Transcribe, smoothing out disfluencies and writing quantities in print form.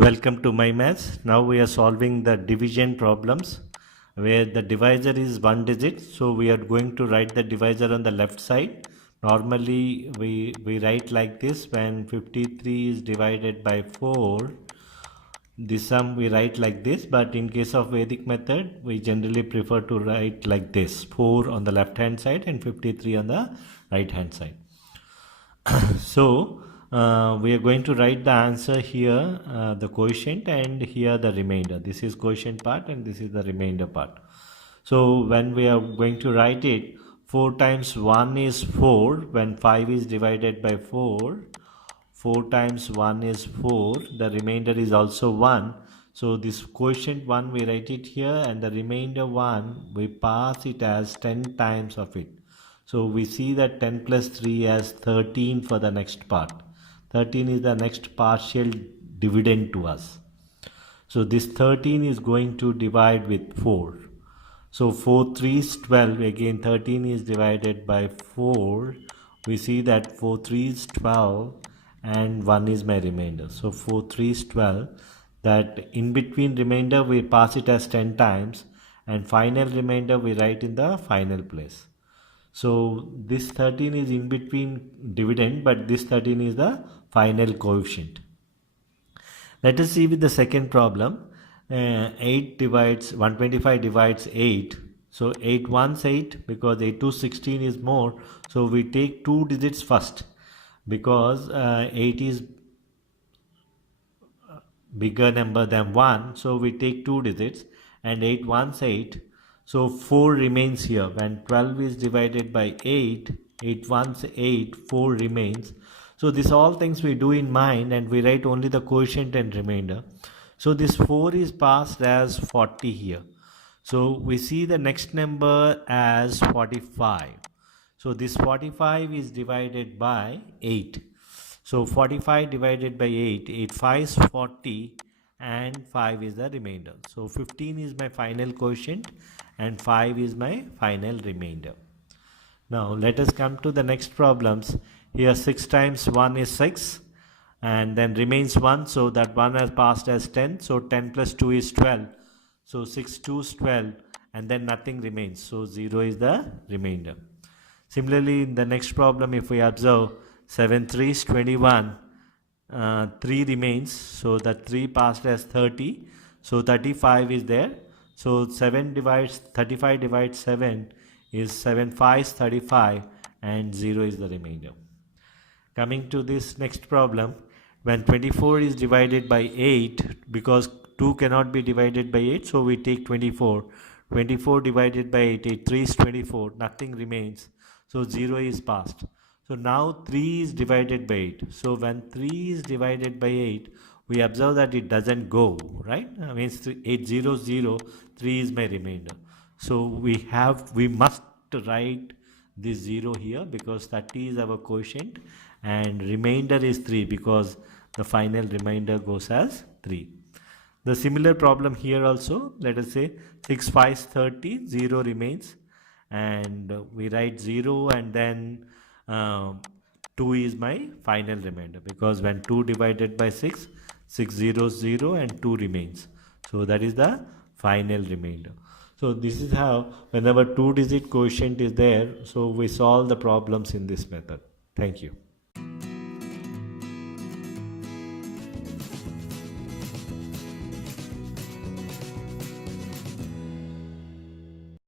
Welcome to my maths. Now we are solving the division problems where the divisor is one digit. So we are going to write the divisor on the left side. Normally we write like this: when 53 is divided by 4, the sum we write like this, but in case of Vedic method we generally prefer to write like this: 4 on the left hand side and 53 on the right hand side. So we are going to write the answer here, the quotient, and here the remainder. This is quotient part and this is the remainder part. So when we are going to write it, 4 times 1 is 4. When 5 is divided by 4, 4 times 1 is 4. The remainder is also 1. So this quotient 1 we write it here, and the remainder 1 we pass it as 10 times of it. So we see that 10 plus 3 as 13 for the next part. 13 is the next partial dividend to us. So this 13 is going to divide with 4. So 4 3 is 12. Again 13 is divided by 4. We see that 4 3 is 12 and 1 is my remainder. So 4 3 is 12. That in between remainder we pass it as 10 times, and final remainder we write in the final place. So this 13 is in between dividend, but this 13 is the final quotient. Let us see with the second problem. 125 divides 8. So 8 ones 8, because 8 to 16 is more. So we take 2 digits first, because 8 is bigger number than 1. So we take 2 digits, and 8 ones 8. So 4 remains here. When 12 is divided by 8, 8 ones 8, 4 remains. So this all things we do in mind, and we write only the quotient and remainder. So this 4 is passed as 40 here. So we see the next number as 45. So this 45 is divided by 8. So 45 divided by 8, 8 5 is 40, and 5 is the remainder. So 15 is my final quotient and 5 is my final remainder. Now let us come to the next problems. Here 6 times 1 is 6, and then remains 1, so that 1 has passed as 10. So 10 plus 2 is 12. So 6 2 is 12, and then nothing remains. So 0 is the remainder. Similarly, in the next problem, if we observe 7 3 is 21, 3 remains, so that 3 passed as 30. So 35 is there. So 35 divides 7 is 7 5 is 35, and 0 is the remainder. Coming to this next problem, when 24 is divided by 8, because 2 cannot be divided by 8, so we take 24. 24 divided by 8, 8 3 is 24, nothing remains, so 0 is passed. So now 3 is divided by 8. So when 3 is divided by 8, we observe that it doesn't go, right? I mean 8 0 0, 3 is my remainder. So we must write this 0 here, because 30 is our quotient and remainder is 3, because the final remainder goes as 3. The similar problem here also, let us say 6 5 is 30, 0 remains, and we write 0, and then 2 is my final remainder, because when 2 divided by 6, 6 0 0 and 2 remains. So that is the final remainder. So this is how, whenever 2-digit quotient is there, so we solve the problems in this method. Thank you.